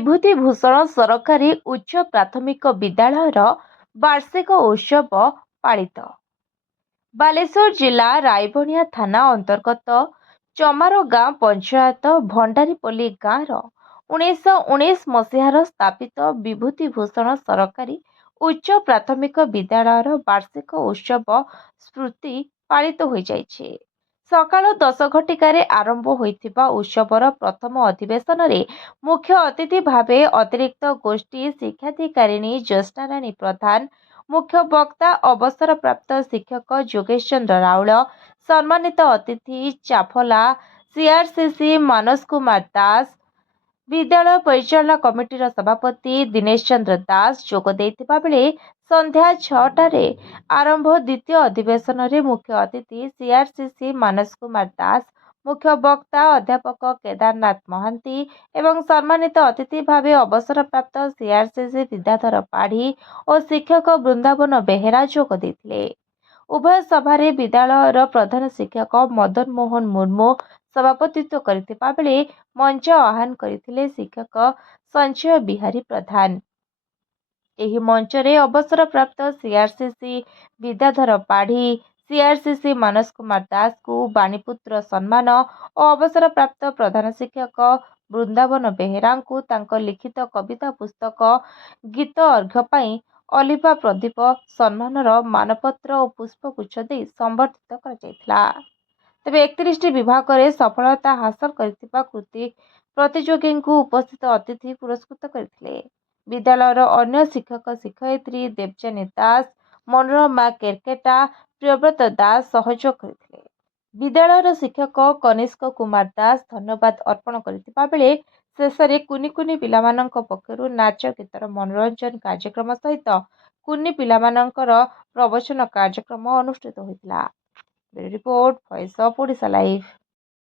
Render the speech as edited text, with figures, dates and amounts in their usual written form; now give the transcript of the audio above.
ବିଭୂତିଭୂଷଣ ସରକାରୀ ଉଚ୍ଚ ପ୍ରାଥମିକ ବିଦ୍ୟାଳୟର ବାର୍ଷିକ ଉତ୍ସବ ପାଳିତ। ବାଲେଶ୍ୱର ଜିଲ୍ଲା ରାଇବଣିଆ ଥାନା ଅନ୍ତର୍ଗତ ଚମାର ଗାଁ ପଞ୍ଚାୟତ ଭଣ୍ଡାରୀପଲ୍ଲୀ ଗାଁର 1919 ମସିହାର ସ୍ଥାପିତ ବିଭୂତିଭୂଷଣ ସରକାରୀ ଉଚ୍ଚ ପ୍ରାଥମିକ ବିଦ୍ୟାଳୟର ବାର୍ଷିକ ଉତ୍ସବ ସ୍ମୃତି ପାଳିତ ହୋଇଯାଇଛି। ସକାଳ 10 ଘଟିକାରେ ଆରମ୍ଭ ହୋଇଥିବା ଉତ୍ସବର ପ୍ରଥମ ଅଧିବେଶନରେ ମୁଖ୍ୟ ଅତିଥି ଭାବେ ଅତିରିକ୍ତ ଗୋଷ୍ଠୀ ଶିକ୍ଷାଧିକାରିଣୀ ଜ୍ୟୋତ୍ସ୍ନାରାଣୀ ପ୍ରଧାନ, ମୁଖ୍ୟ ବକ୍ତା ଅବସରପ୍ରାପ୍ତ ଶିକ୍ଷକ ଯୋଗେଶ ଚନ୍ଦ୍ର ରାଉଳ, ସମ୍ମାନିତ ଅତିଥି ଚାଫଲା ସିଆରସିସି ମାନସ କୁମାର ଦାସ, ବିଦ୍ୟାଳୟ ପରିଚାଳନା କମିଟିର ସଭାପତି ଦିନେଶ ଚନ୍ଦ୍ର ଦାସ ଯୋଗ ଦେଇଥିବା ବେଳେ ସନ୍ଧ୍ୟା 6ଟାରେ ଆରମ୍ଭ ଦ୍ୱିତୀୟ ଅଧିବେଶନରେ ମୁଖ୍ୟ ଅତିଥି ସିଆରସିସି ମାନସ କୁମାର ଦାସ, ମୁଖ୍ୟ ବକ୍ତା ଅଧ୍ୟାପକ କେଦାରନାଥ ମହାନ୍ତି ଏବଂ ସମ୍ମାନିତ ଅତିଥି ଭାବେ ଅବସରପ୍ରାପ୍ତ ସିଆରସିସି ବିଦ୍ୟାଧର ପାଢ଼ୀ ଓ ଶିକ୍ଷକ ବୃନ୍ଦାବନ ବେହେରା ଯୋଗ ଦେଇଥିଲେ। ଉଭୟ ସଭାରେ ବିଦ୍ୟାଳୟର ପ୍ରଧାନ ଶିକ୍ଷକ ମଦନ ମୋହନ ମୁର୍ମୁ ସଭାପତିତ୍ୱ କରିଥିବା ବେଳେ ମଞ୍ଚ ଆହ୍ୱାନ କରିଥିଲେ ଶିକ୍ଷକ ସଞ୍ଜୟ ବିହାରୀ ପ୍ରଧାନ। ଏହି ମଞ୍ଚରେ ଅବସରପ୍ରାପ୍ତ ସିଆରସିସି ବିଦ୍ୟାଧର ପାଢ଼ୀ, ସିଆରସିସି ମାନସ କୁମାର ଦାସଙ୍କୁ ବାଣୀପୁତ୍ର ସମ୍ମାନ ଓ ଅବସରପ୍ରାପ୍ତ ପ୍ରଧାନ ଶିକ୍ଷକ ବୃନ୍ଦାବନ ବେହେରାଙ୍କୁ ତାଙ୍କ ଲିଖିତ କବିତା ପୁସ୍ତକ ଗୀତ ଅର୍ଘ୍ୟ ପାଇଁ ଅଲିଭା ପ୍ରଦୀପ ସମ୍ମାନର ମାନପତ୍ର ଓ ପୁଷ୍ପଗୁଚ୍ଛ ଦେଇ ସମ୍ବର୍ଦ୍ଧିତ କରାଯାଇଥିଲା। ତେବେ 31ଟି ବିଭାଗରେ ସଫଳତା ହାସଲ କରିଥିବା ପ୍ରତିଯୋଗୀଙ୍କୁ ଉପସ୍ଥିତ ଅତିଥି ପୁରସ୍କୃତ କରିଥିଲେ। ବିଦ୍ୟାଳୟର ଅନ୍ୟ ଶିକ୍ଷକ ଶିକ୍ଷୟିତ୍ରୀ ଦେବଯାନୀ ଦାସ, ମନୋରମା କେରକେଟା, ପ୍ରିୟବ୍ରତ ଦାସ ସହଯୋଗ କରିଥିଲେ। ବିଦ୍ୟାଳୟର ଶିକ୍ଷକ କନିଷ୍କ କୁମାର ଦାସ ଧନ୍ୟବାଦ ଅର୍ପଣ କରିଥିବା ବେଳେ ଶେଷରେ କୁନି କୁନି ପିଲାମାନଙ୍କ ପକ୍ଷରୁ ନାଚ ଗୀତର ମନୋରଞ୍ଜନ କାର୍ଯ୍ୟକ୍ରମ ସହିତ କୁନି ପିଲାମାନଙ୍କର ପ୍ରବଚନ କାର୍ଯ୍ୟକ୍ରମ ଅନୁଷ୍ଠିତ ହୋଇଥିଲା। Report voice of Odisha live.